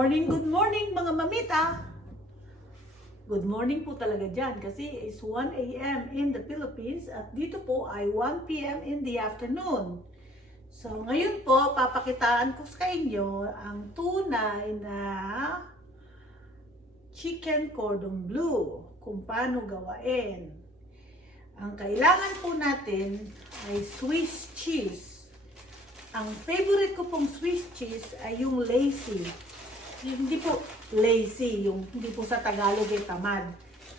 good morning mga mamita! Good morning po talaga dyan kasi it's 1 a.m. in the Philippines at dito po ay 1 p.m. in the afternoon. So ngayon po, papakitaan ko sa inyo ang tunay na chicken cordon bleu, kung paano gawain. Ang kailangan po natin ay Swiss cheese. Ang favorite ko pong Swiss cheese ay yung lacy. Hindi po lazy, yung hindi po sa Tagalog ay tamad.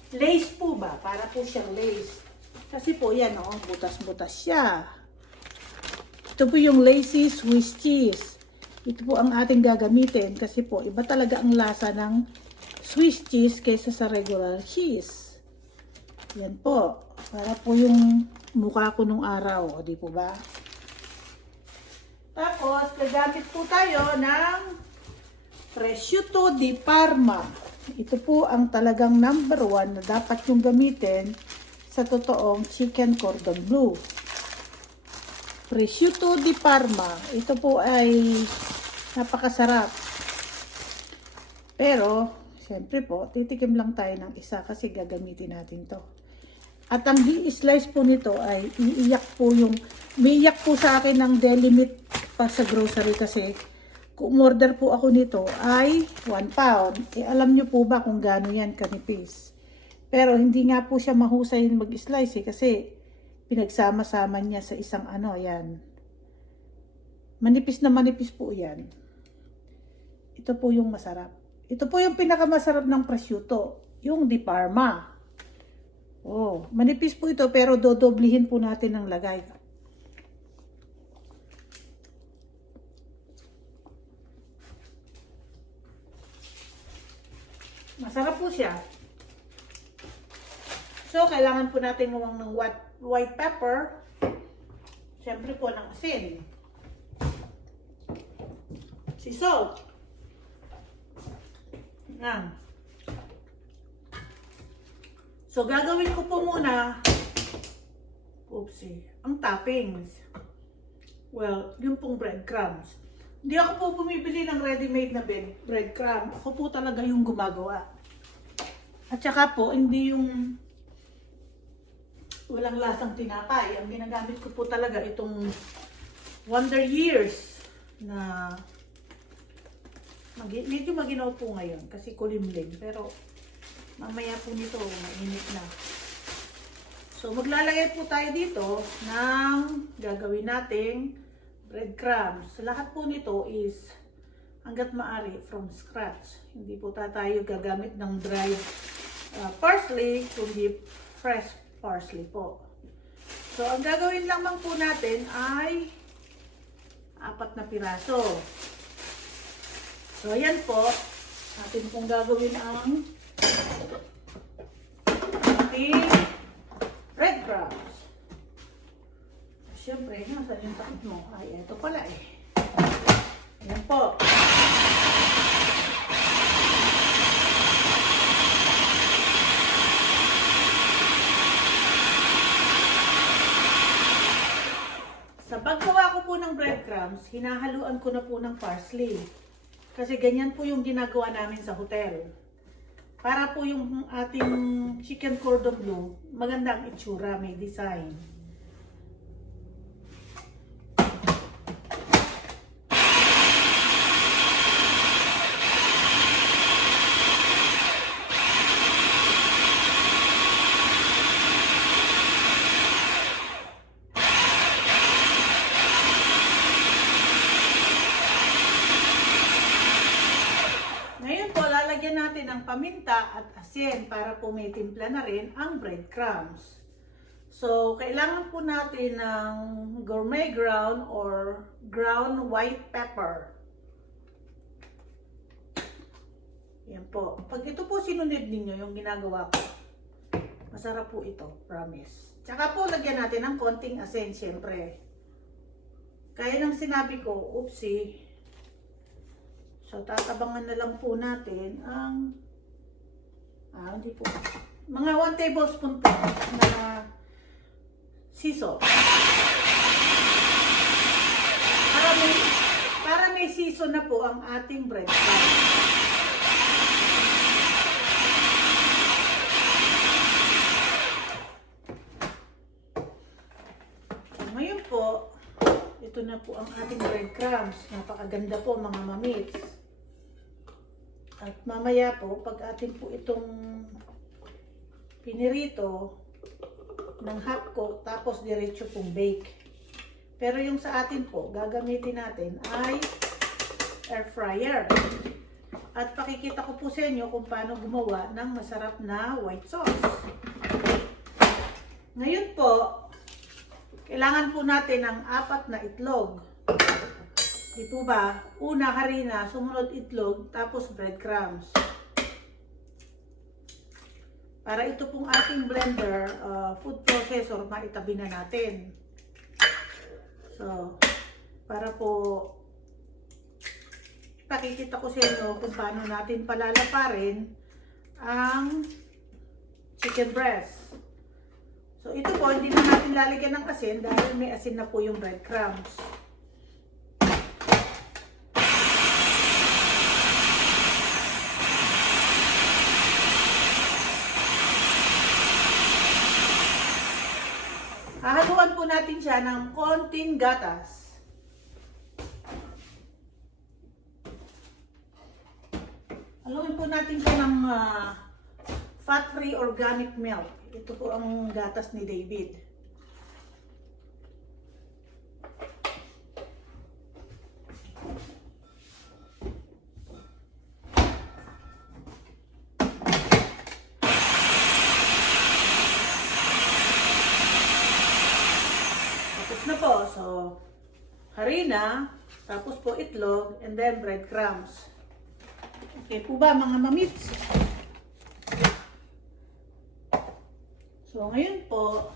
Lace po ba? Para po siyang lace. Kasi po yan, oh, butas-butas siya. Ito po yung lacy Swiss cheese. Ito po ang ating gagamitin kasi po iba talaga ang lasa ng Swiss cheese kaysa sa regular cheese. Yan po. Para po yung mukha ko nung araw, di po ba? Tapos, gagamit po tayo ng Prosciutto di Parma. Ito po ang talagang number 1 na dapat yung gamitin sa totoong chicken cordon bleu. Prosciutto di Parma. Ito po ay napakasarap. Pero, siyempre po, titikim lang tayo ng isa kasi gagamitin natin to. At ang i-slice po nito ay may iyak po sa akin ng deli meat pa sa grocery kasi kung order po ako nito ay 1 pound. Eh, alam nyo po ba kung gaano yan kanipis? Pero hindi nga po siya mahusay mag-slice kasi pinagsama-sama niya sa isang yan. Manipis na manipis po yan. Ito po yung masarap. Ito po yung pinakamasarap ng prosciutto. Yung di Parma. Oh, manipis po ito pero dodoblihin po natin ang lagay. Masarap po siya. So, kailangan po natin ngawang ng white pepper. Siyempre po ng asin. Si salt. Yan. So, gagawin ko po muna ang toppings. Well, yung pong breadcrumbs. Hindi ako po bumibili ng ready-made na breadcrumb. Ako po talaga yung gumagawa. At saka po, hindi yung walang lasang tinapay. Ang ginagamit ko po talaga itong Wonder Years na medyo maginaw po ngayon kasi kulimlim. Pero mamaya po nito, mainit na. So, maglalagay po tayo dito ng gagawin nating breadcrumbs. Lahat po nito is hanggat maaari from scratch. Hindi po tayo gagamit ng dried parsley, kundi fresh parsley po. So, ang gagawin lamang po natin ay 4 na piraso. So, ayan po. Atin pong gagawin ang ating breadcrumbs. Siyempre, nasan yung takip mo? Ay, eto pala eh. Ayan po. Sa paggawa ko po ng breadcrumbs, hinahaluan ko na po ng parsley. Kasi ganyan po yung ginagawa namin sa hotel. Para po yung ating chicken cordon bleu, maganda ang itsura, may design. Natin ang paminta at asin para po may timpla na rin ang breadcrumbs. So, kailangan po natin ng gourmet ground or ground white pepper. Yan po. Pag ito po sinunod ninyo yung ginagawa ko, masarap po ito, promise. Tsaka po lagyan natin ng konting asin, syempre. Kaya nang sinabi ko, oopsie. So, tatabangan na lang po natin ang, hindi po, mga 1 tablespoon po na sea salt. Para Para may season na po ang ating breadcrumbs. So, ngayon po, ito na po ang ating breadcrumbs. Napakaganda po mga mamits. At mamaya po, pag atin po itong pinirito ng half cook, tapos diretso pong bake. Pero yung sa atin po, gagamitin natin ay air fryer. At pakikita ko po sa inyo kung paano gumawa ng masarap na white sauce. Ngayon po, kailangan po natin ng 4 na itlog. Di po ba? Una harina, sumunod itlog, tapos breadcrumbs. Para ito pong ating blender, food processor, maitabi na natin. So, para po pakikita ko sa inyo kung paano natin palalaparin ang chicken breast. So, ito po, hindi na natin lalagyan ng asin dahil may asin na po yung breadcrumbs. Hahaluan po natin siya ng konting gatas. Haluin po natin siya ng fat-free organic milk. Ito po ang gatas ni David. Na po. So, harina, tapos po itlog, and then breadcrumbs. Okay po ba mga mamits? So, ngayon po,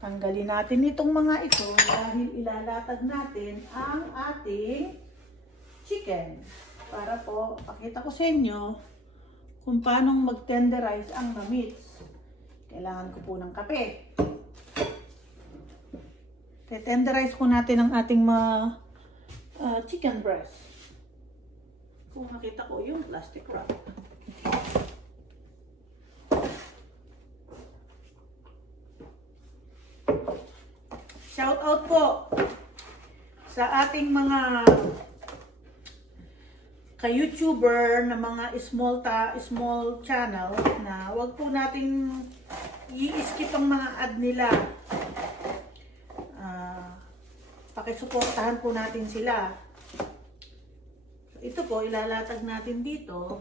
tanggalin natin itong mga ito dahil ilalatag natin ang ating chicken. Para po, pakita ko sa inyo kung paano mag-tenderize ang mamits. Kailangan ko po ng kape. Tenderize po natin ang ating chicken breast. Kung nakita ko yung plastic wrap. Shout out po sa ating mga ka-YouTuber na mga small channel na wag po nating i-skip ang mga ad nila. Pakisuportahan po natin sila. So, ito po, ilalatag natin dito.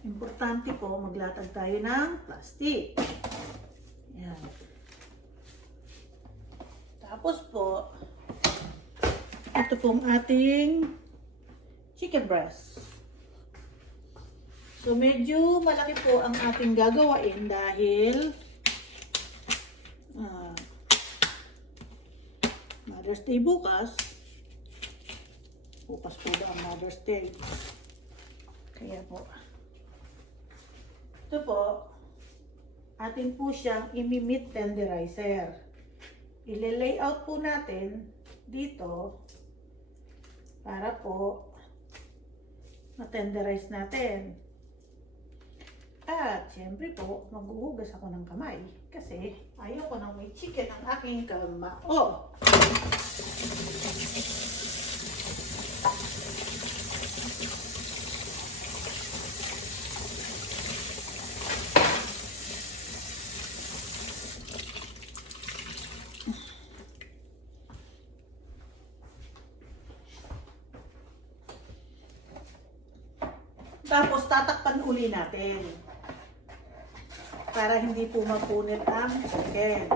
Importante po, maglatag tayo ng plastic. Yan. Tapos po, ito pong ating chicken breast. So, medyo malaki po ang ating gagawain dahil Mother's Day bukas. Bukas po ba ang Mother's Day? Kaya po. Ito po, atin po siyang imi-meat tenderizer. Ile-layout po natin dito para po ma-tenderize natin. At syempre po, maghuhugas ako ng kamay kasi ayoko nang may chicken ang aking kamao. Tapos tatakpan uli natin para hindi po mapunit ang chicken.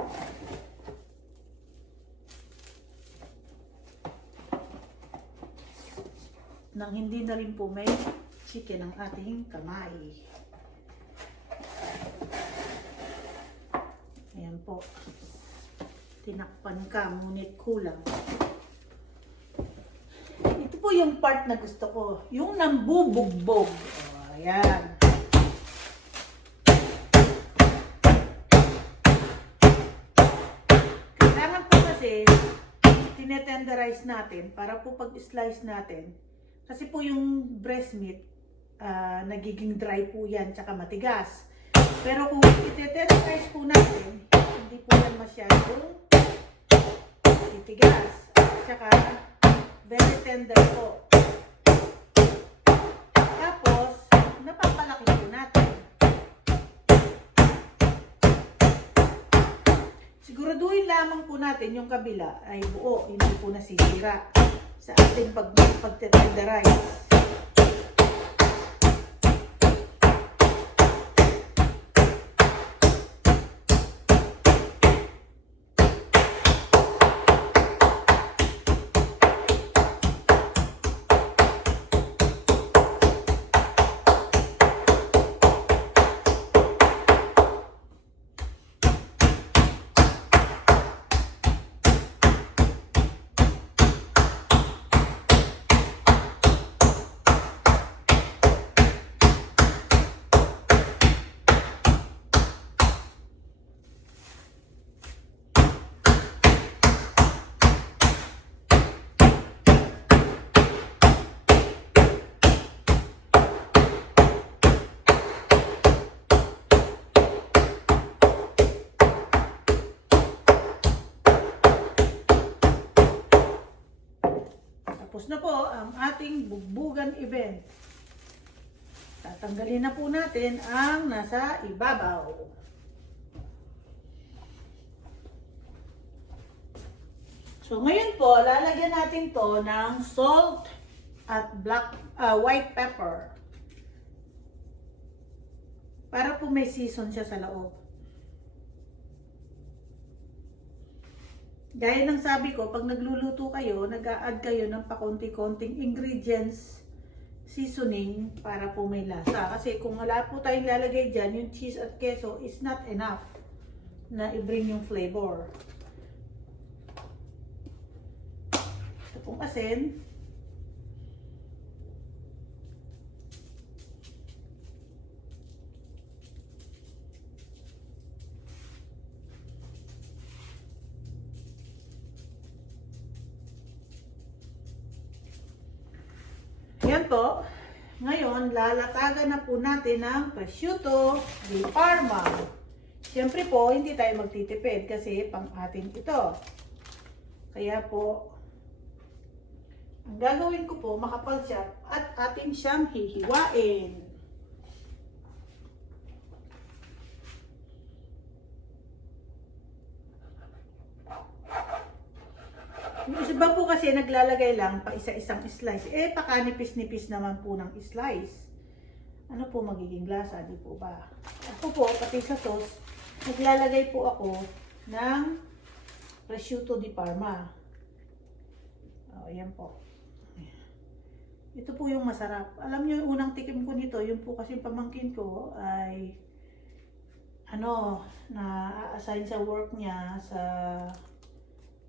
Nang hindi na rin po may chicken ang ating kamay. Ayan po. Tinakpan ka, ngunit kulang. Ito po yung part na gusto ko. Yung nambubugbog. O, ayan. Kailangan po kasi tinetenderize natin para po pag-slice natin. Kasi po yung breast meat, nagiging dry po yan, tsaka matigas. Pero kung ite-tenderize po natin, hindi po yan masyadong titigas. Tsaka very tender po. Tapos, napapalaki po natin. Siguraduhin lamang po natin yung kabila ay buo, hindi po nasisira sa ating pag-tenderize. Tapos na po ang ating bugbugan event. Tatanggalin na po natin ang nasa ibabaw. So ngayon po, lalagyan natin to ng salt at white pepper. Para po may season siya sa loob. Gaya ng sabi ko, pag nagluluto kayo, nag-a-add kayo ng pakonti-konting ingredients, seasoning, para po may lasa. Kasi kung wala po tayong lalagay dyan, yung cheese at keso is not enough na i-bring yung flavor. Ito pong asin. Yan po. Ngayon, lalatagan na po natin ng prosciutto di Parma. Siyempre po, hindi tayo magtitipid kasi pang atin ito. Kaya po, ang gagawin ko po, makapal siya at atin siyang hihiwain. Yung iba po kasi naglalagay lang pa isa-isang slice. Eh, pakanipis-nipis naman po ng slice. Ano po magiging lasa? Di po ba? Ako po, pati sa sauce, naglalagay po ako ng prosciutto di Parma. O, ayan po. Ito po yung masarap. Alam nyo, yung unang tikim ko nito, yung po kasi pamangkin ko ay na-assign sa work niya sa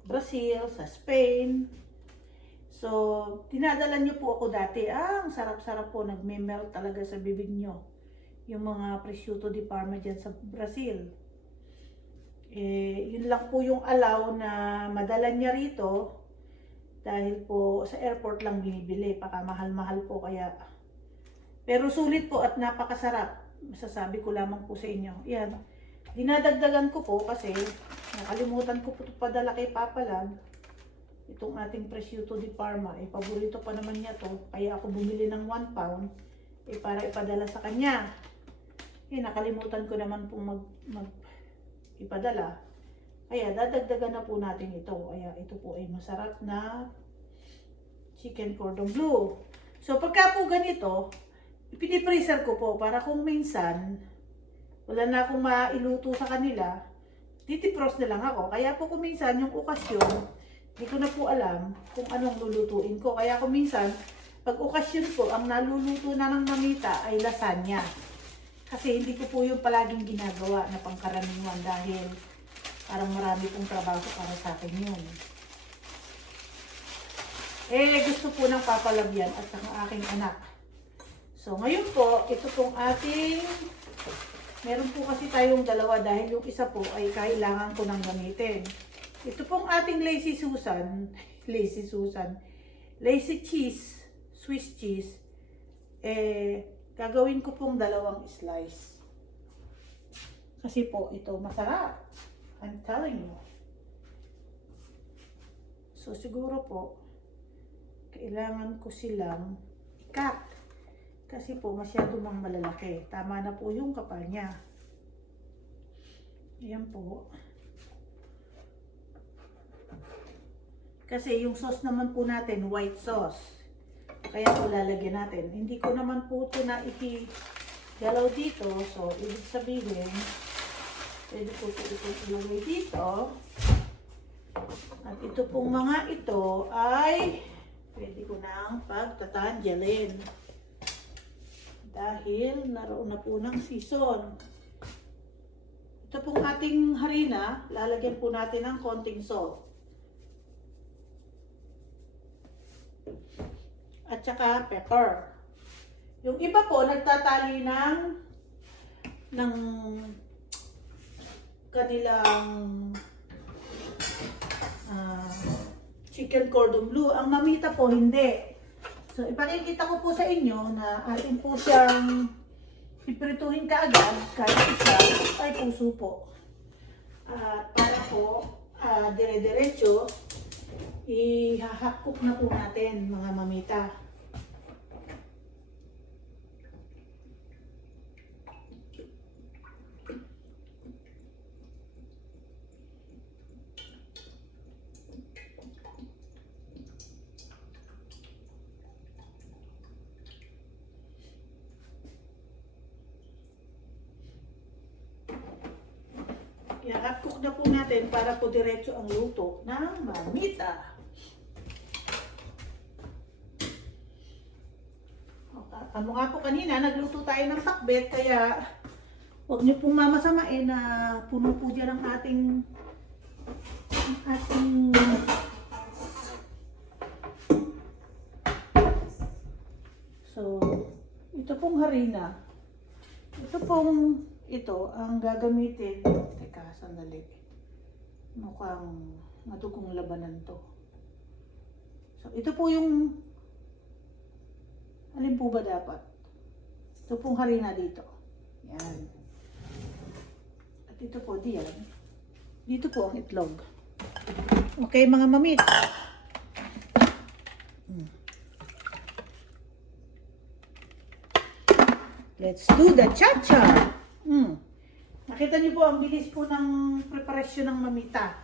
Brazil, sa Spain. So, dinadala nyo po ako dati. Ang sarap-sarap po. Nagme-melt talaga sa bibig nyo. Yung mga prosciutto di Parma dyan sa Brazil. Yun lang po yung allow na madala niya rito. Dahil po sa airport lang binibili. Baka mahal-mahal po kaya. Pero sulit po at napakasarap. Masasabi ko lamang po sa inyo. Yan. Dinadagdagan ko po kasi nakalimutan ko po padala kay Papa Lag itong ating prosciutto di Parma. Paborito pa naman niya to. Kaya ako bumili ng 1 pound para ipadala sa kanya. Nakalimutan ko naman pong ipadala. Kaya dadagdagan na po natin ito. Kaya ito po ay masarap na chicken cordon bleu. So pagka po ganito, ipinipreser ko po para kung minsan wala na akong mailuto sa kanila, titipros na lang ako. Kaya po kung minsan yung okasyon, hindi ko na po alam kung anong lulutuin ko. Kaya kung minsan, pag okasyon po, ang naluluto na ng mamita ay lasagna. Kasi hindi ko po yung palaging ginagawa na pangkaraniwan dahil parang marami pong trabaho para sa akin yun. Gusto po ng papalabyan at ng aking anak. So, ngayon po, ito pong ating, meron po kasi tayong dalawa dahil yung isa po ay kailangan ko nang gamitin. Ito pong ating Lazy Susan, Lazy Cheese, Swiss cheese, gagawin ko pong dalawang slice. Kasi po, ito masarap. I'm telling you. So, siguro po, kailangan ko silang i-cut. Kasi po, masyado mang malalaki. Tama na po yung kapal niya. Ayan po. Kasi yung sauce naman po natin, white sauce. Kaya po lalagyan natin. Hindi ko naman po ito na ikigalaw dito. So, ibig sabihin, pwede po ito ilagay dito. At ito pong mga ito ay pwede ko nang pagtatanggalin. Dahil naroon na po ng season. Ito pong ating harina, lalagyan po natin ng konting salt. At saka pepper. Yung iba po nagtatali ng kanilang chicken cordon bleu. Ang mamita po hindi. So, ipakikita ko po sa inyo na atin po siyang iprituhin kaagad kahit isa ay puso po. Para po dire-diretso, ihahakok na po natin mga mamita. I-cook na po natin para po diretso ang luto ng mamita. Ano nga po kanina, nagluto tayo ng pakbet, kaya huwag niyo pong mamasamain na puno po dyan ang ating so, ito pong harina. Ito ang gagamitin. Teka, sandali. Mukhang madugong labanan to. So, ito po yung alin po ba dapat? Ito pong harina dito. Yan. At ito po, diyan. Dito po ang itlog. Okay, mga mamit. Let's do the cha-cha! Nakita niyo po, ang bilis po ng preparasyon ng mamita.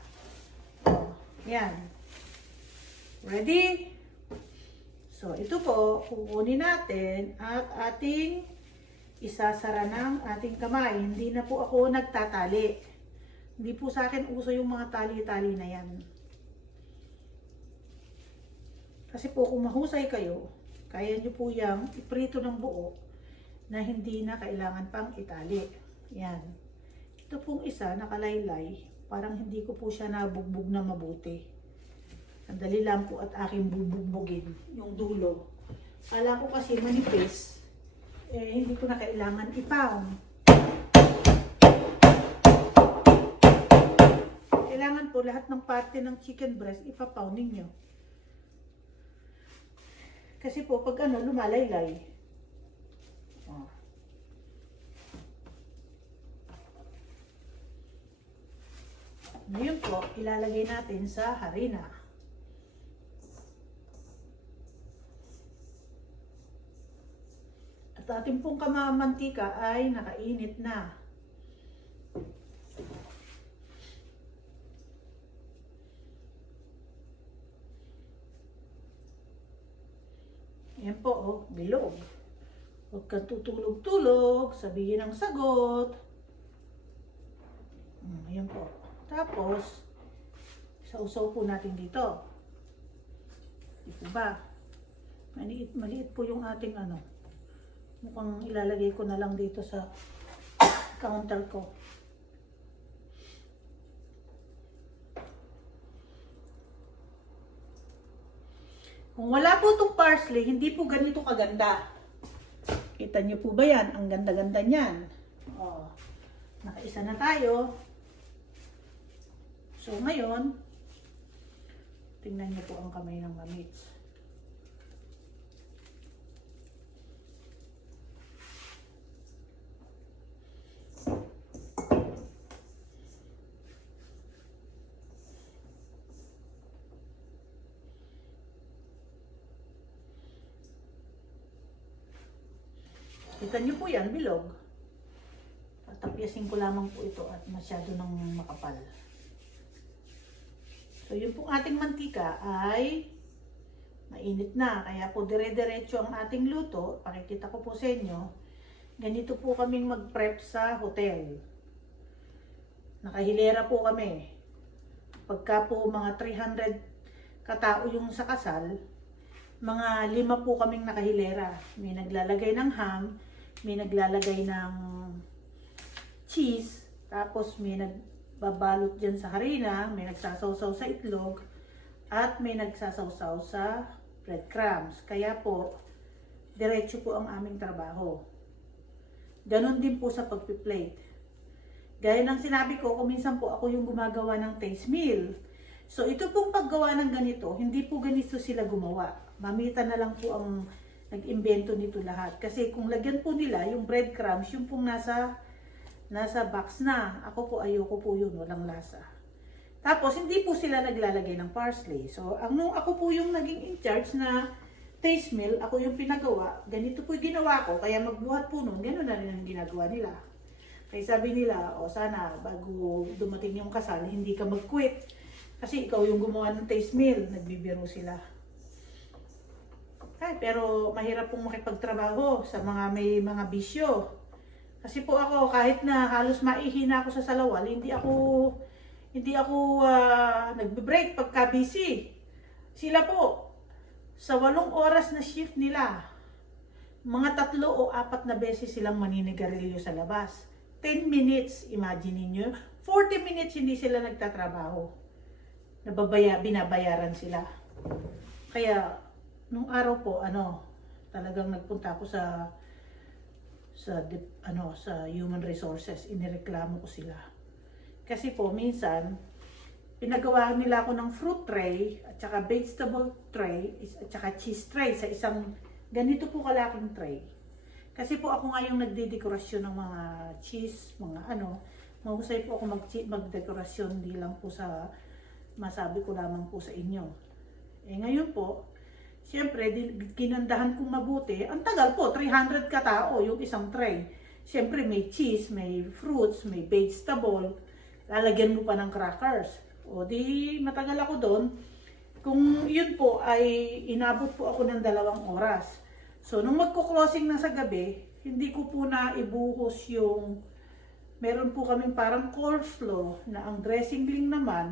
Yan. Ready? So, ito po, kukunin natin at ating isasara ng ating kamay. Hindi na po ako nagtatali. Hindi po sa akin uso yung mga tali-tali na yan. Kasi po, kung mahusay kayo, kaya nyo po yung iprito ng buo na hindi na kailangan pang itali. Yan. Ito pong isa, nakalaylay. Parang hindi ko po siya nabugbog na mabuti. Sandali lang po at aking bubugbugin yung dulo. Kala ko kasi manipis, hindi ko na kailangan ipound. Kailangan po lahat ng parte ng chicken breast ipapound ninyo. Kasi po pag lumalaylay. Ngayon po, ilalagay natin sa harina. At ating pong kamamantika ay nakainit na. Yan po, oh, bilog. Huwag kang tutulog-tulog, sabihin ang sagot. Yan po. Tapos, sausaw po natin dito. Dito ba? Maliit po yung ating Mukhang ilalagay ko na lang dito sa counter ko. Kung wala po itong parsley, hindi po ganito kaganda. Kita niyo po ba yan? Ang ganda-ganda niyan. Oh, nakaisa na tayo. So ngayon, tingnan niyo po ang kamay ng mamits. Kita niyo po yan, bilog. Tatapyasin ko lamang po ito at masyado nang makapal. So yung pong ating mantika ay mainit na. Kaya po dire-diretso ang ating luto. Pakikita ko po sa inyo. Ganito po kaming mag-prep sa hotel. Nakahilera po kami. Pagka po mga 300 katao yung sa kasal, mga 5 po kaming nakahilera. May naglalagay ng ham, may naglalagay ng cheese, tapos may nagbabalot dyan sa harina, may nagsasawsaw sa itlog, at may nagsasawsaw sa breadcrumbs. Kaya po, diretso po ang aming trabaho. Ganon din po sa pagpiplate. Gaya ng sinabi ko, kuminsan po ako yung gumagawa ng taste meal. So ito pong paggawa ng ganito, hindi po ganito sila gumawa. Mamita na lang po ang nag-imbento nito lahat. Kasi kung lagyan po nila yung breadcrumbs, yung pong nasa box na. Ako po ayoko po yun, walang lasa. Tapos hindi po sila naglalagay ng parsley. So nung ako po yung naging in charge na taste meal, ako yung pinagawa, ganito po yung ginawa ko. Kaya magbuhat po nun, gano'n na rin ang ginagawa nila. Kaya sabi nila, o sana bago dumating yung kasal, hindi ka mag-quit. Kasi ikaw yung gumawa ng taste meal, nagbibiro sila. Ay, pero mahirap pong makipagtrabaho sa mga may mga bisyo. Kasi po ako, kahit na halos maihina ako sa salawal, hindi ako nagbe-break pagka busy. Sila po, sa 8 oras na shift nila, mga 3 o 4 na beses silang maninigarilyo sa labas. 10 minutes, imagine niyo, 40 minutes hindi sila nagtatrabaho. Binabayaran sila. Kaya, nung araw po, talagang nagpunta ako sa human resources, inireklamo ko sila. Kasi po, minsan, pinagawa nila ako ng fruit tray, at saka vegetable tray, at saka cheese tray sa isang ganito po kalaking tray. Kasi po ako nga yung nagdedekorasyon ng mga cheese, mahusay po ako magdekorasyon, di lang po sa masabi ko lamang po sa inyo. Ngayon po, siyempre, ginandahan kong mabuti. Ang tagal po, 300 katao yung isang tray. Siyempre, may cheese, may fruits, may vegetable. Lalagyan mo pa ng crackers. O di, matagal ako doon. Kung yun po ay inabot po ako ng 2 oras. So, nung magko-closing na sa gabi, hindi ko po na ibuhos yung, meron po kaming parang coleslaw na ang dressing lang naman.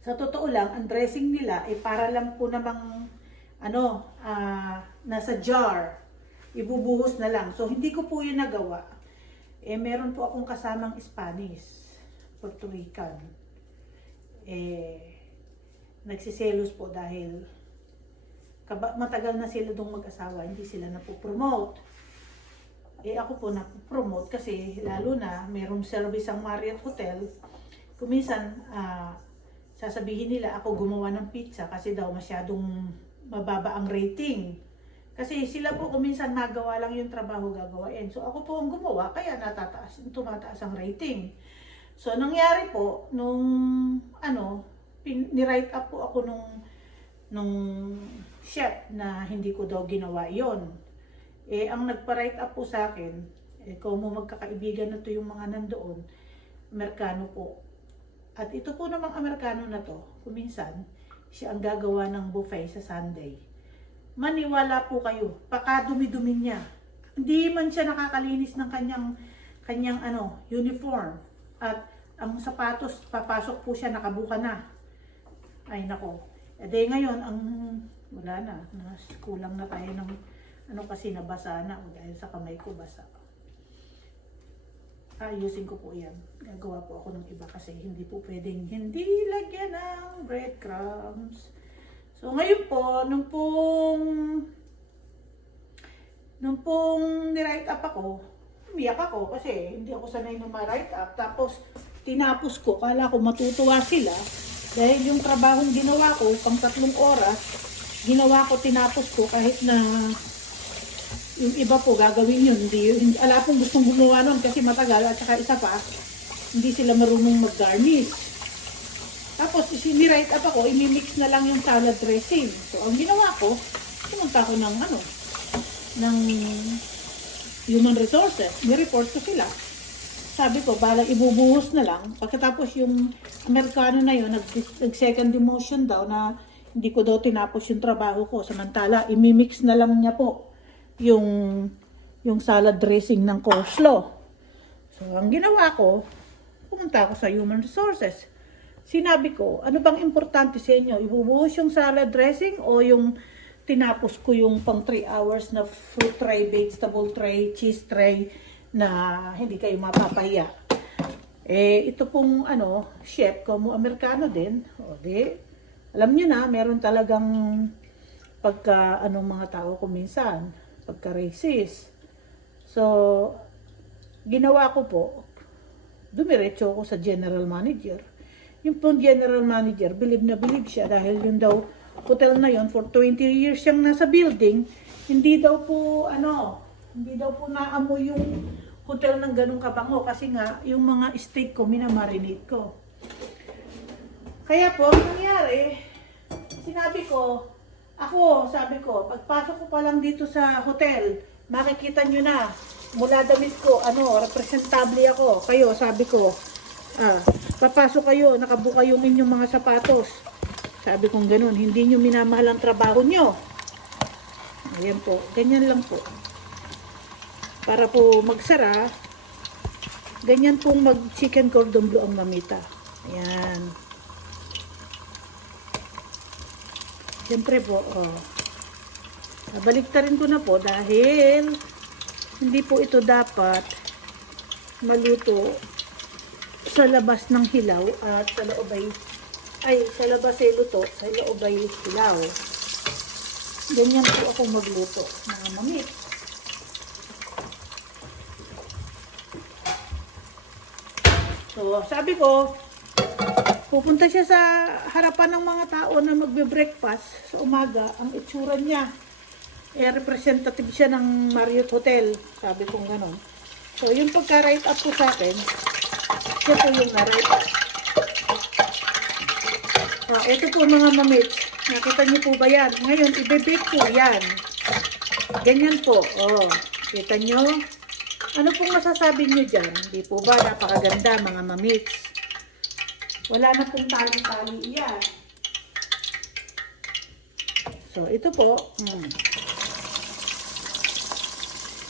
Sa totoo lang, ang dressing nila ay para lang po namang nasa jar. Ibubuhos na lang. So, hindi ko po yun nagawa. Meron po akong kasamang Spanish, Puerto Rican. Nagsiselos po dahil matagal na sila dong mag-asawa, hindi sila napopromote. Ako po napopromote kasi lalo na mayroong service ang Marriott Hotel. Kuminsan, sasabihin nila ako gumawa ng pizza kasi daw masyadong mababa ang rating. Kasi sila po kuminsan nagawa lang yung trabaho gagawain. So ako po ang gumawa kaya tumataas ang rating. So nangyari po nung ni-write up po ako nung chef na hindi ko daw ginawa yon. Ang nagpa-write up po sa akin, kung magkakaibigan na to yung mga nandoon, Amerikano po. At ito po namang Amerikano na to, kuminsan, siya ang gagawa ng buffet sa Sunday. Maniwala po kayo, pakadumi-dumi niya. Hindi man siya nakakalinis ng kanyang uniform. At ang sapatos, papasok po siya, nakabuka na. Ay nako. Ngayon, wala na, kulang na tayo ng kasi nabasa na, dahil sa kamay ko basa. Ayusin ko po yan. Gagawa po ako ng iba kasi hindi po pwedeng hindi lagyan ng breadcrumbs. So ngayon po, nung pong ni-write up ako, umiyak ako kasi hindi ako sanay na ma-write up. Tapos tinapos ko, kala ko matutuwa sila. Dahil yung trabahong ginawa ko, pang 3 oras, ginawa ko, tinapos ko kahit na yung iba po gagawin yun. Hindi, ala pong gustong gumawa nun kasi matagal at saka isa pa, hindi sila marunong mag-garnish. Tapos ni-write up ako, imimix na lang yung salad dressing. So ang ginawa ko, pumunta ko ng ng human resources, ni-report ko sila. Sabi ko, balang ibubuhos na lang. Pagkatapos yung Amerikano na yun, nag-second demotion daw na hindi ko daw tinapos yung trabaho ko. Samantala, imimix na lang niya po yung salad dressing ng coleslaw. So, ang ginawa ko, pumunta ako sa human resources. Sinabi ko, ano bang importante sa inyo? Ibubuhos yung salad dressing o yung tinapos ko yung pang 3 hours na fruit tray, vegetable tray, cheese tray na hindi kayo mapapahiya. Ito pong chef ko, Amerikano din. O di, alam niyo na, meron talagang pagka mga tao ko minsan, pagka racist. So, ginawa ko po, dumiretso ako sa general manager. Yung pong general manager, bilib na bilib siya dahil yun daw, hotel na yon for 20 years siyang nasa building, hindi daw po naamoy yung hotel ng ganung kabango kasi nga yung mga steak ko minamarinate ko. Kaya po, ang nangyari, sabi ko, pagpasok ko pa lang dito sa hotel, makikita nyo na, mula damit ko, representable ako. Kayo, sabi ko, papasok kayo, nakabuka yung inyong mga sapatos. Sabi kong ganun, hindi nyo minamahal ang trabaho nyo. Ayan po, ganyan lang po. Para po magsara, ganyan pong mag-chicken cordon bleu ang mamita. Ayan. Siyempre po, nabaliktarin ko na po dahil hindi po ito dapat maluto sa labas ng hilaw at sa loob sa labas ay luto, sa loob ay hilaw. Ganyan po ako magluto, mga mamit. So, sabi ko, pupunta siya sa harapan ng mga tao na magbe-breakfast sa umaga. Ang itsura niya, representative siya ng Marriott Hotel. Sabi kong ganon. So, yung pagka-write up ko sa akin, siya po yung na-write up. Ito po mga mamit. Nakita niyo po ba yan? Ngayon, i-bake po yan. Ganyan po. Kita niyo? Ano pong masasabi niyo dyan? Di po ba napakaganda mga mamits? Wala na pong tali-tali yan. So, ito po.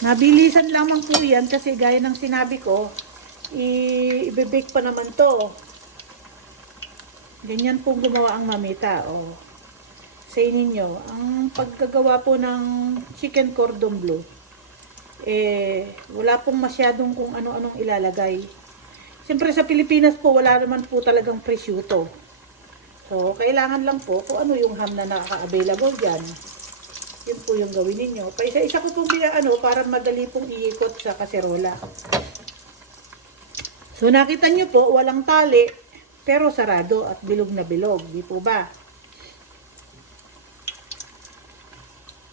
Nabilisan lamang po yan kasi gaya ng sinabi ko, i-bake pa naman to. Ganyan pong gumawa ang mamita. Sa ninyo, ang paggagawa po ng chicken cordon bleu, wala pong masyadong kung ano-anong ilalagay. Siyempre sa Pilipinas po, wala naman po talagang prosciutto. So, kailangan lang po kung ano yung ham na nakaka-available dyan. Yun po yung gawin ninyo. Paisa-isa ko pong para madali pong iikot sa kaserola. So, nakita nyo po, walang tali, pero sarado at bilog na bilog. Di po ba?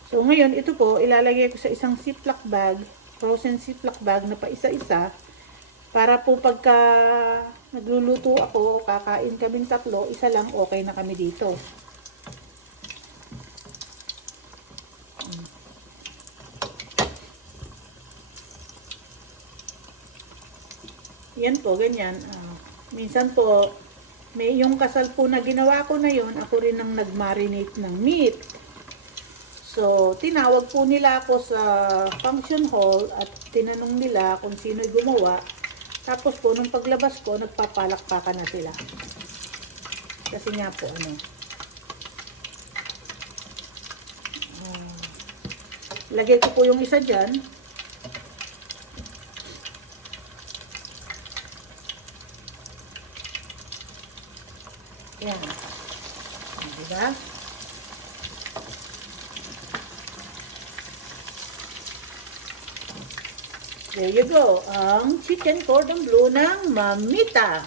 So, ngayon, ito po, ilalagay ko sa isang ziploc bag, frozen ziploc bag na pa isa-isa, para po pagka nagluluto ako, kakain kaming 3, isa lang, okay na kami dito. Yan po, ganyan. Minsan po, yung kasal po na ginawa ko na yun, ako rin ang nag-marinate ng meat. So, tinawag po nila ako sa function hall at tinanong nila kung sino gumawa. Tapos po, nung paglabas ko, nagpapalakpakan na sila. Kasi nga po, lagay ko po yung isa dyan. Yan. Diba? There you go. Ang chicken cordon bleu ng Mamita.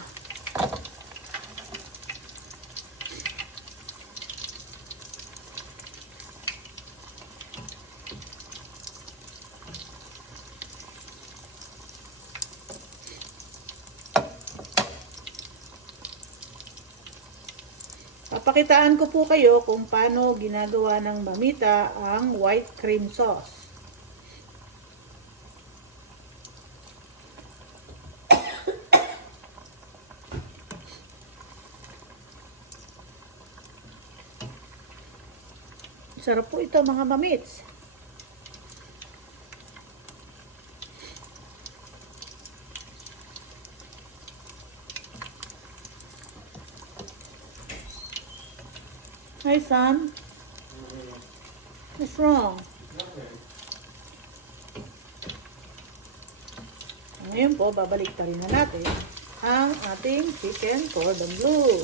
Papakitaan ko po kayo kung paano ginagawa ng Mamita ang white cream sauce. Sarap po ito mga mamits. Hi, son. What's wrong? Ngayon po, babalik pa rin na natin ang ating chicken cordon bleu.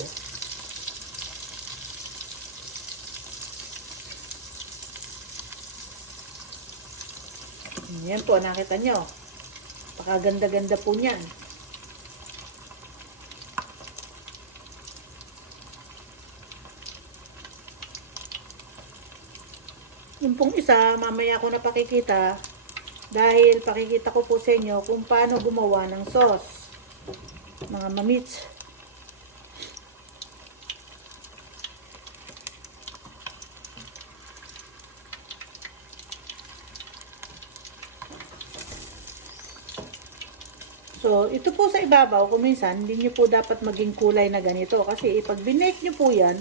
Yan po, nakita nyo. Pakaganda-ganda po niyan. Yung pong isa, mamaya ko na pakikita dahil pakikita ko po sa inyo kung paano gumawa ng sauce. Mga mamits. So, ito po sa ibabaw, kung minsan, hindi nyo po dapat maging kulay na ganito. Kasi pag binake nyo po yan,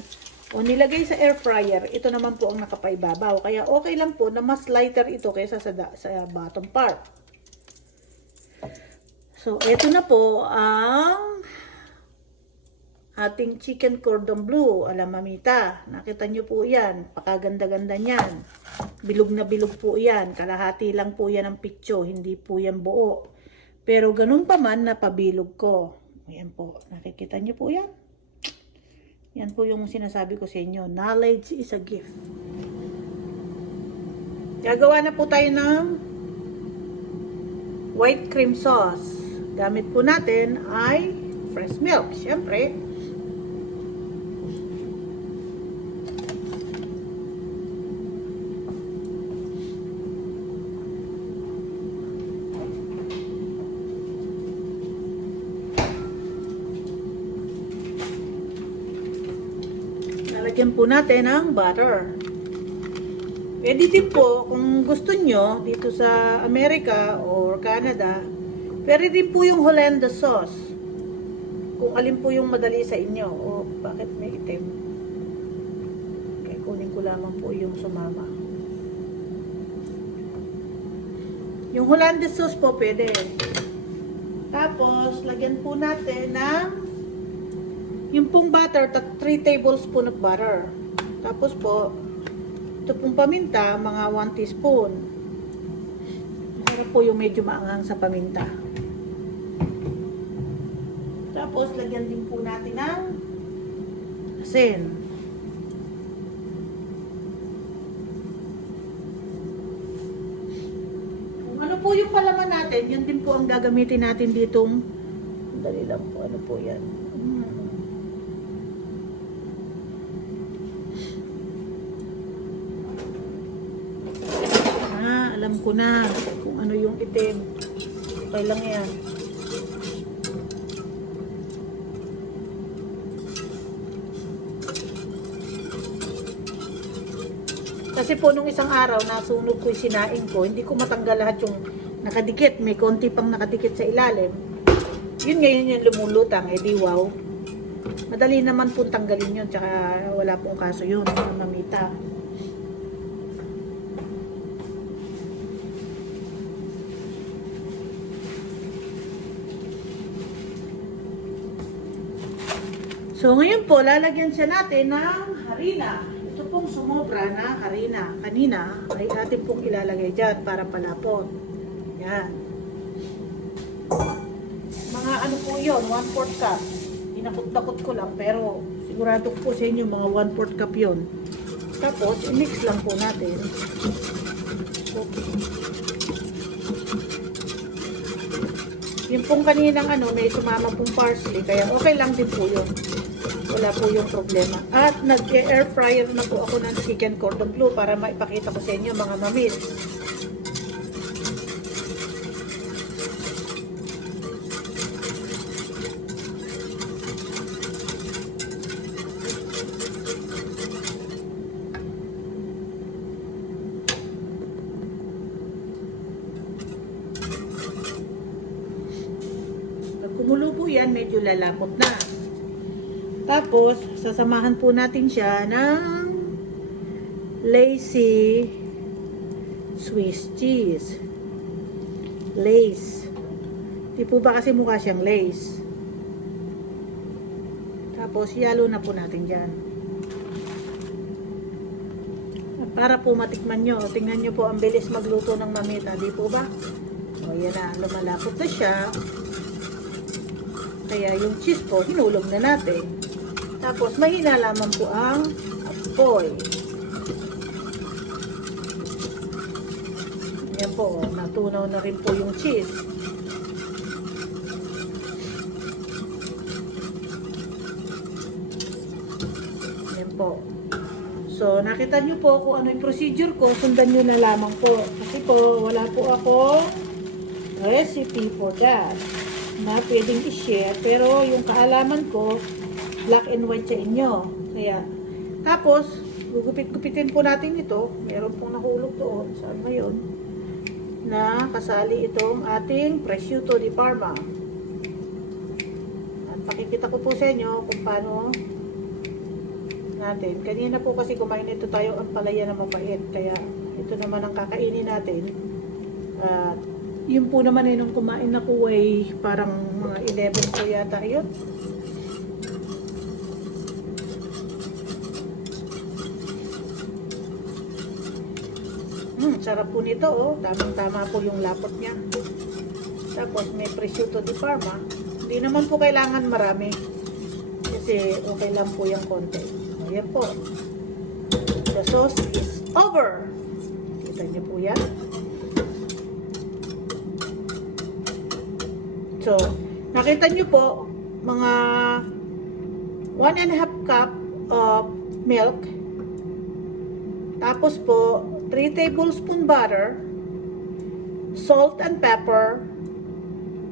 o nilagay sa air fryer, ito naman po ang nakapaibabaw. Kaya okay lang po na mas lighter ito kaysa sa bottom part. So, ito na po ang ating chicken cordon bleu ala Mamita. Nakita nyo po yan. Pakaganda-ganda niyan. Bilog na bilog po yan. Kalahati lang po yan ang pitso. Hindi po yan buo. Pero ganun pa man, napabilog ko. Ayan po. Nakikita nyo po yan. Yan po yung sinasabi ko sa inyo. Knowledge is a gift. Gagawa na po tayo ng white cream sauce. Gamit po natin ay fresh milk. Siyempre. Lalagyan po natin ang butter. Pwede din po, kung gusto nyo, dito sa Amerika or Canada, pwede din po yung Hollandaise sauce. Kung alin po yung madali sa inyo. O, bakit may itim? Okay, kunin ko lamang po yung sumama. Yung Hollandaise sauce po, pwede. Tapos, lagyan po natin ng yung pong butter, 3 tablespoon of butter. Tapos po, ito pong paminta, mga 1 teaspoon. Masarap po yung medyo maanghang sa paminta. Tapos, lagyan din po natin ng asin. Kung ano po yung palaman natin, yun din po ang gagamitin natin ditong, dali lang po, ano po yan. Alam ko na kung ano yung itim. Okay lang yan. Kasi po nung isang araw, nasunog ko yung sinaing ko. Hindi ko matanggal lahat yung nakadikit. May konti pang nakadikit sa ilalim. Yun ngayon yung lumulutang. Eh di wow. Madali naman po tanggalin yun. Tsaka wala pong kaso yun. Mamita. So, ngayon po, lalagyan siya natin ng harina. Ito pong sumobra na harina. Kanina, ay atin pong ilalagay dyan para palapot. Yan. Mga ano po yun, 1/4 cup. Inakot-dakot ko lang, pero sigurado po sa inyo, mga 1/4 cup yun. Tapos, i-mix lang po natin. Okay. Yung pong kaninang ano, may sumama pong parsley, kaya okay lang din po yun. Wala po yung problema. At nag-air fryer na po ako ng chicken cordon bleu para maipakita ko sa inyo mga mamit. Kumulo po yan, medyo lalapot na. Tapos, sasamahan po natin siya ng lacy Swiss cheese. Lace. Di po ba kasi mukha siyang lace? Tapos, yalo na po natin dyan. Para po matikman nyo. Tingnan nyo po, ang bilis magluto ng mamita. Di po ba? O, yan na. Lumalapot na siya. Kaya yung cheese po, hinulog na natin. Tapos, mahina lamang po ang apoy. Yan po, natunaw na rin po yung cheese. Yan po. So, nakita nyo po kung ano yung procedure ko, sundan nyo na lamang po. Kasi po, wala po ako recipe for that na pwedeng i-share, pero yung kaalaman ko black and white sa inyo. Kaya tapos gugupit-gupitin po natin ito. Meron pong nahulog doon, saan ngayon, na kasali itong ating prosciutto di Parma. At pakikita ko po sa inyo kung paano natin. Kanina po kasi kumain ito tayo ang palaya na mabait, kaya ito naman ang kakainin natin. At yun po naman nung kumain na ko ay parang mga 11 po yata yun. Sarap po nito, oh. Tamang-tama po yung lapot niya. Tapos may prosciutto di Parma. Hindi naman po kailangan marami. Kasi okay lang po yung konti. Ayan po. The sauce is over. Kita niyo po yan. So, nakita nyo po, mga 1.5 cup of milk. Tapos po, 3 tablespoon butter, salt and pepper.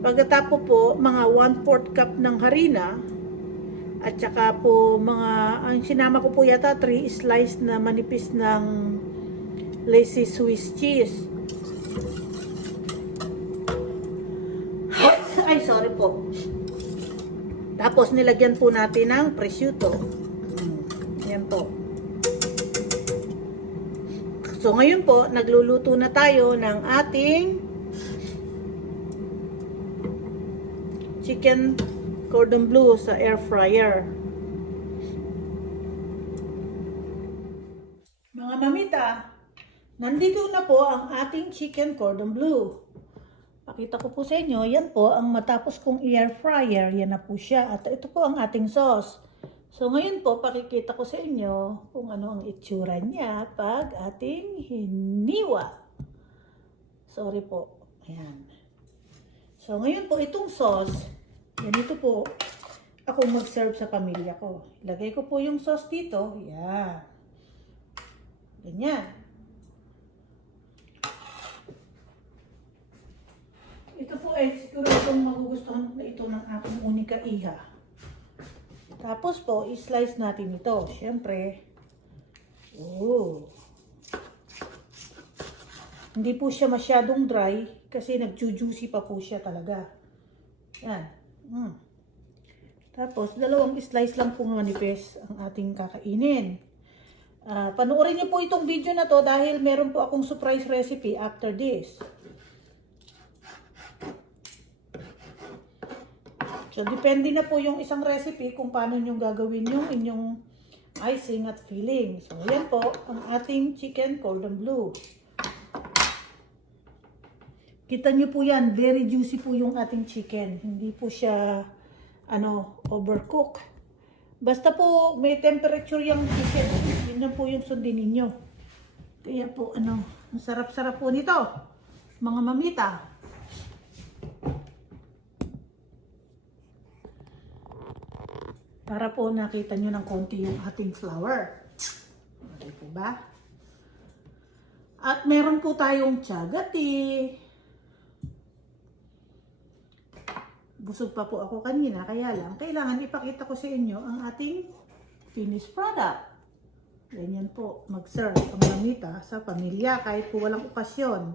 Pagkatapos po, mga 1/4 cup ng harina. At saka po, ang sinama ko po yata, 3 slice na manipis ng lacy Swiss cheese. Ay, sorry po. Tapos, nilagyan po natin ng prosciutto. Ayan po. So, ngayon po, nagluluto na tayo ng ating chicken cordon bleu sa air fryer. Mga mamita, nandito na po ang ating chicken cordon bleu. Pakita ko po sa inyo, yan po ang matapos kong air fryer, yan na po siya. At ito po ang ating sauce. So ngayon po, pakikita ko sa inyo kung ano ang itsura niya pag ating hiniwa. Sorry po. Ayan. So ngayon po, itong sauce, ganito po, ako mag-serve sa pamilya ko. Ilagay ko po yung sauce dito. Yan. Ganyan. Ito po ay siguro itong magugustuhan na ito ng aking unika iha. Tapos po, i-slice natin ito. Siyempre, hindi po siya masyadong dry kasi nag-juicy pa po siya talaga. Yan. Tapos, dalawang slice lang po manipis ang ating kakainin. Panoorin niyo po itong video na to dahil meron po akong surprise recipe after this. So, depende na po yung isang recipe kung paano nyo gagawin yung inyong icing at filling. So, yan po ang ating chicken cordon bleu. Kita nyo po yan, very juicy po yung ating chicken. Hindi po siya, overcook. Basta po may temperature yung chicken. Yun na po yung sundin ninyo. Kaya po, ang sarap-sarap po nito, mga mamita. Para po nakita nyo ng konti yung ating flour. Okay po ba? At meron po tayong chagati. Busog pa po ako kanina, kaya lang, kailangan ipakita ko sa inyo ang ating finished product. Ganyan po, mag-serve ang mamita sa pamilya kahit po walang okasyon.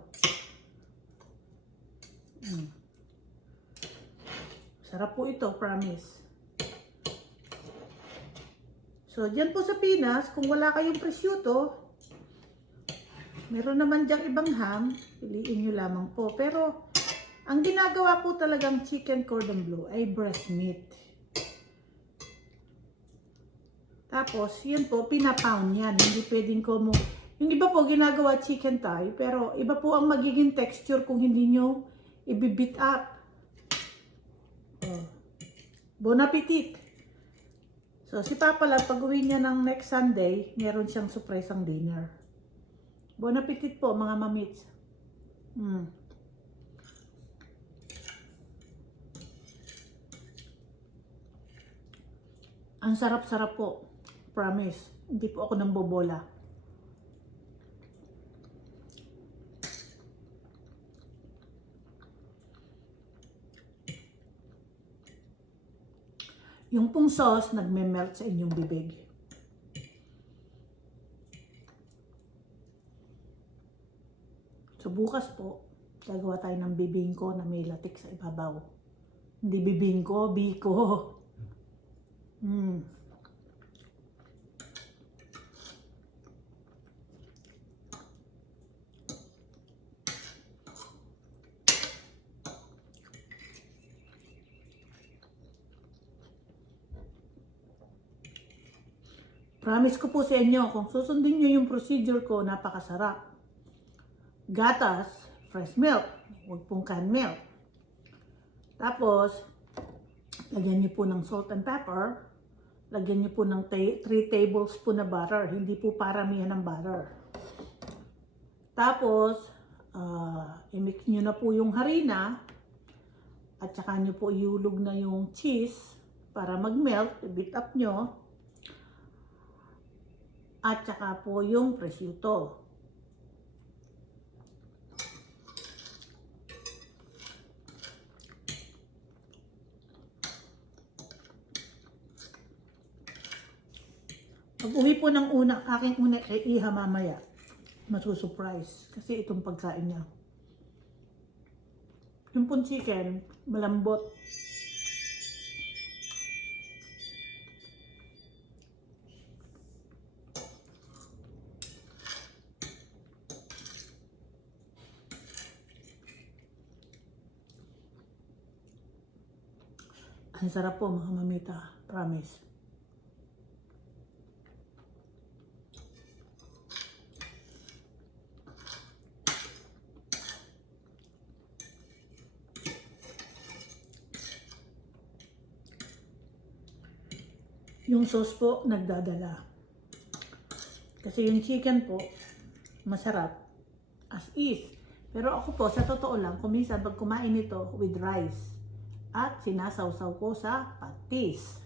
Sarap po ito, promise. So, dyan po sa Pinas, kung wala kayong presyuto, meron naman dyang ibang ham, piliin nyo lamang po. Pero, ang ginagawa po talagang chicken cordon bleu ay breast meat. Tapos, yun po, pinapound yan. Hindi pwedeng yung iba po ginagawa chicken thigh, pero iba po ang magiging texture kung hindi nyo i-beat up. Oh. Bon appetit! So, si Papa lang, pag uwi niya ng next Sunday, meron siyang surprisang dinner. Bon appetit po, mga mamits. Ang sarap-sarap po. Promise. Hindi po ako nambobola. Yung pong sauce, nagme-melt sa inyong bibig. So, bukas po, gagawa tayo ng bibingko na may latik sa ibabaw. Hindi bibingko, biko. Promise ko po sa inyo, kung susundin nyo yung procedure ko, napakasarap. Gatas, fresh milk, huwag pong canned milk. Tapos, lagyan nyo po ng salt and pepper. Lagyan nyo po ng 3 tablespoon na butter. Hindi po paramihan ng butter. Tapos, i-mix nyo na po yung harina. At saka nyo po iulog na yung cheese para mag-melt. I-beat up nyo. At saka po yung prosciutto. Pag-uwi po ng aking una kay Iha mamaya, masusurprise kasi itong pagkain niya. Yung pong chicken, malambot. Ang sarap po mga mamita, promise. Yung sauce po, nagdadala. Kasi yung chicken po, masarap. As is. Pero ako po, sa totoo lang, kuminsan pag kumain ito with rice. At sinasawsaw ko sa patis.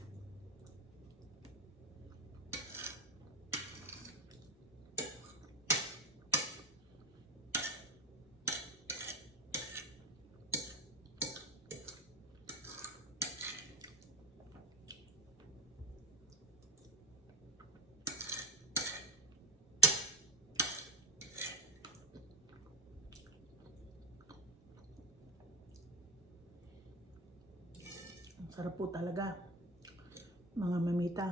Sarap po talaga, mga mamita.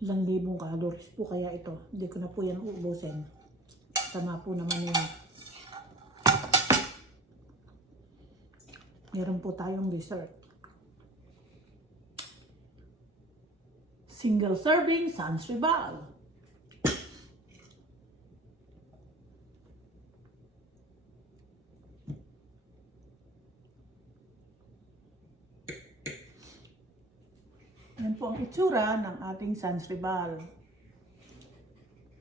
Ilang libong calories po kaya ito. Hindi ko na po yan uubusin. Sama po naman yun. Meron po tayong dessert. Single serving Sans Rival. Yan po ang itsura ng ating Sans Rival.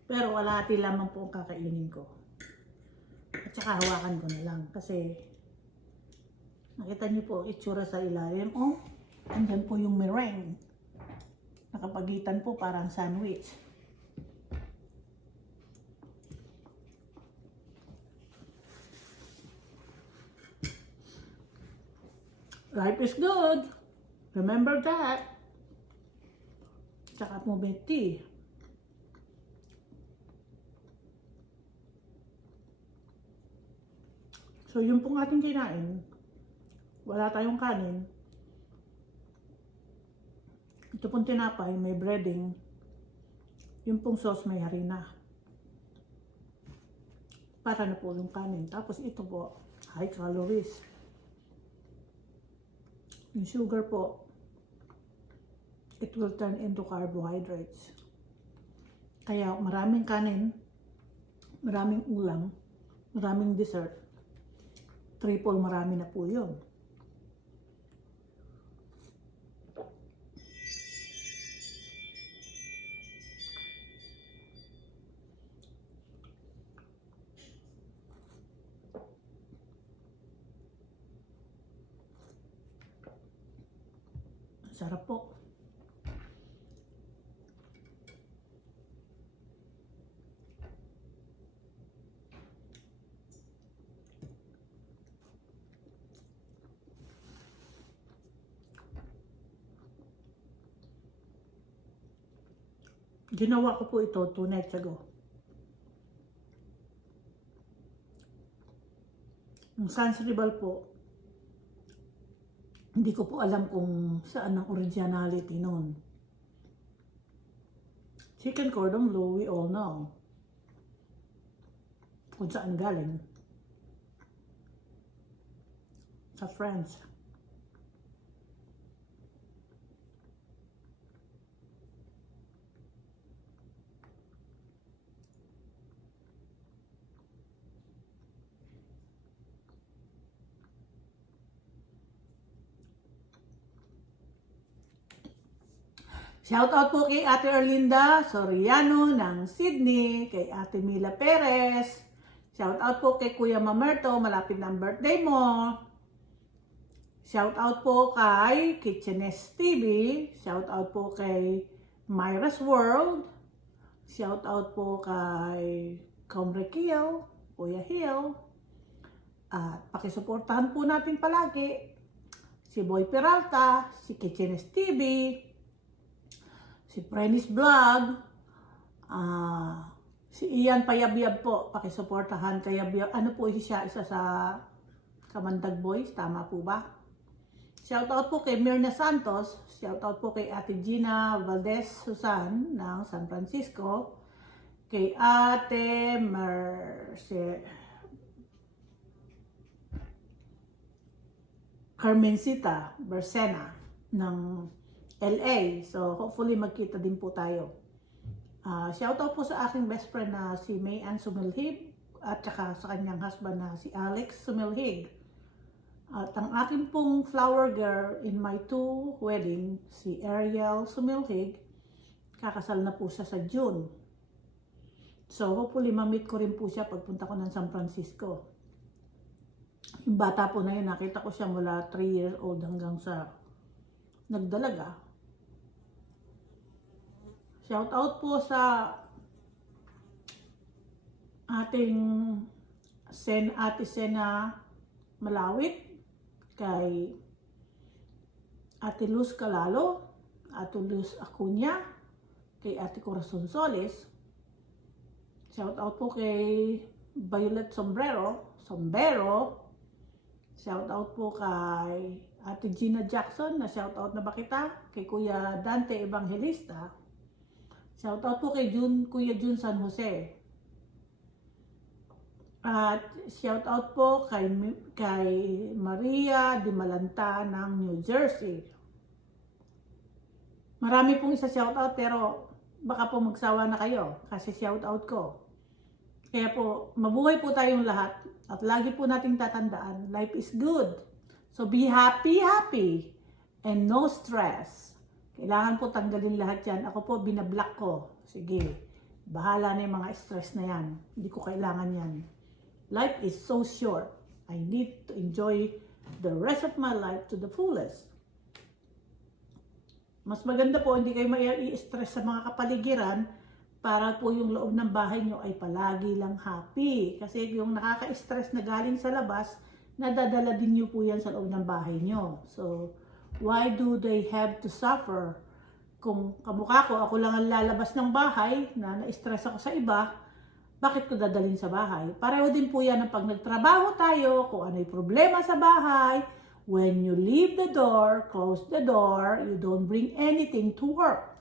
Pero walati lamang po ang kakainin ko. At saka hawakan ko na lang kasi nakita niyo po itsura sa ilalim. Oh, Andyan po yung meringue. Nakapagitan po parang sandwich. Life is good. Remember that. Tsaka po may tea. So, yung pong ating kinain, wala tayong kanin. Ito pong tinapay, may breading. Yung pong sauce, may harina. Para na po yung kanin. Tapos ito po, high calories. Yung sugar po, it will turn into carbohydrates. Kaya maraming kanin, maraming ulam, maraming dessert. Triple marami na po yun. Sarap po. Ginawa ko po ito 2 nights ago. Yung Sansribal po, hindi ko po alam kung saan ang originality nun. Chicken cordon bleu, we all know kung saan galing. Sa France. Shoutout po kay Ate Erlinda Soriano ng Sydney, kay Ate Mila Perez. Shoutout po kay Kuya Mamerto, malapit na ang birthday mo. Shoutout po kay Kitchenest TV. Shoutout po kay Myra's World. Shoutout po kay Comre Kiel, Kuya Hill. At pakisuportahan po natin palagi si Boy Peralta, si Kitchenest TV, si Prenis Vlog, si Ian Payabyab po, pakisuportahan. Ano po siya, isa sa Kamandag Boys, tama po ba? Shoutout po kay Mirna Santos, shoutout po kay Ate Gina Valdez Susan ng San Francisco, kay Ate Carmencita Bersena ng LA. So, hopefully magkita din po tayo. Shoutout po sa aking best friend na si May Ann Sumilhig at saka sa kanyang husband na si Alex Sumilhig. At ang aking pong flower girl in my 2 wedding, si Ariel Sumilhig, kakasal na po siya sa June. So, hopefully ma-meet ko rin po siya pagpunta ko ng San Francisco. Yung bata po na yun, nakita ko siya mula 3 years old hanggang sa nagdalaga. Shout out po sa ating Ate Sena Malawit, kay Ate Luz Calalo, Ate Luz Acuña, kay Ate Corazon Solis. Shout out po kay Violet Sombrero. Shout out po kay Ate Gina Jackson, na shout out na ba kita? Kay Kuya Dante Evangelista. Shout out po kay Kuya Jun San Jose. At shout out po kay Maria Di Malanta ng New Jersey. Marami pong isa shout out, pero baka po magsawa na kayo kasi shout out ko. Kaya po, mabuhay po tayong lahat at lagi po nating tatandaan, life is good. So be happy, and no stress. Kailangan po tanggalin lahat yan. Ako po, binablock ko. Sige, bahala na yung mga stress na yan. Hindi ko kailangan yan. Life is so short. I need to enjoy the rest of my life to the fullest. Mas maganda po, hindi kayo mai-stress sa mga kapaligiran para po yung loob ng bahay nyo ay palagi lang happy. Kasi yung nakaka-stress na galing sa labas, nadadala din nyo po yan sa loob ng bahay nyo. So, why do they have to suffer? Kung kamukha ko, ako lang ang lalabas ng bahay, na na-stress ako sa iba, bakit ko dadalhin sa bahay? Pareho din po yan ng pag nagtrabaho tayo, kung ano yung problema sa bahay, when you leave the door, close the door, you don't bring anything to work.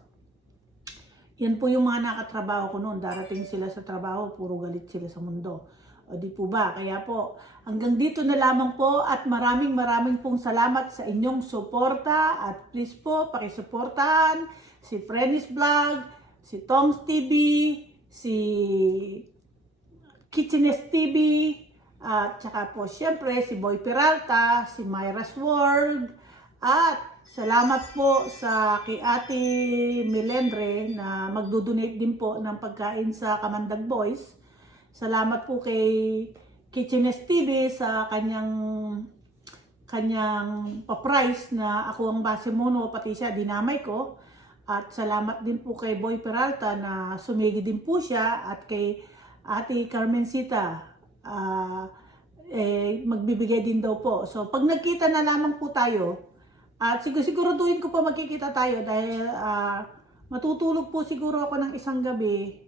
Yan po yung mga nakatrabaho ko noon. Darating sila sa trabaho, puro galit sila sa mundo. O di po ba? Kaya po, hanggang dito na lamang po at maraming pong salamat sa inyong suporta. At please po, pakisuportahan si Frenny's Vlog, si Tongs TV, si Kitchenist TV, at saka po syempre si Boy Peralta, si Myra's World, at salamat po sa kay Ate Melendre na magdodonate din po ng pagkain sa Kamandag Boys. Salamat po kay Kitchenist TV sa kanyang pa-price na ako ang basimuno, pati siya dinamay ko. At salamat din po kay Boy Peralta na sumigi din po siya, at kay Ate Carmencita magbibigay din daw po. So pag nagkita na lamang po tayo, at siguraduhin ko pa magkikita tayo dahil matutulog po siguro ako ng isang gabi.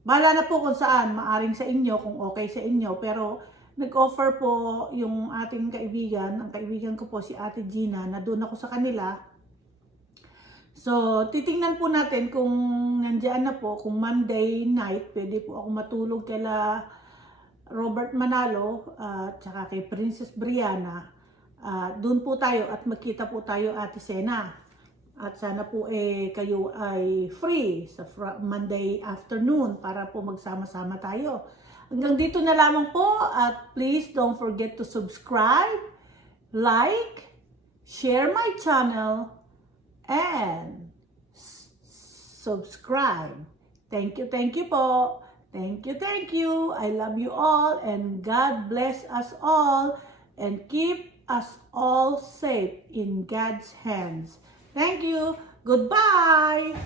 Bahala na po kung saan, maaring sa inyo, kung okay sa inyo. Pero nag-offer po yung ating kaibigan, ang kaibigan ko po si Ate Gina, na doon ako sa kanila. So titingnan po natin kung nandiyan na po, kung Monday night, pwede po ako matulog kaila Robert Manalo at saka kay Princess Brianna. Doon po tayo at magkita po tayo, Ate Sena. At sana po kayo ay free sa Monday afternoon para po magsama-sama tayo. Hanggang dito na lamang po, at please don't forget to subscribe, like, share my channel, and subscribe. Thank you po. Thank you. I love you all, and God bless us all, and keep us all safe in God's hands. Thank you. Goodbye.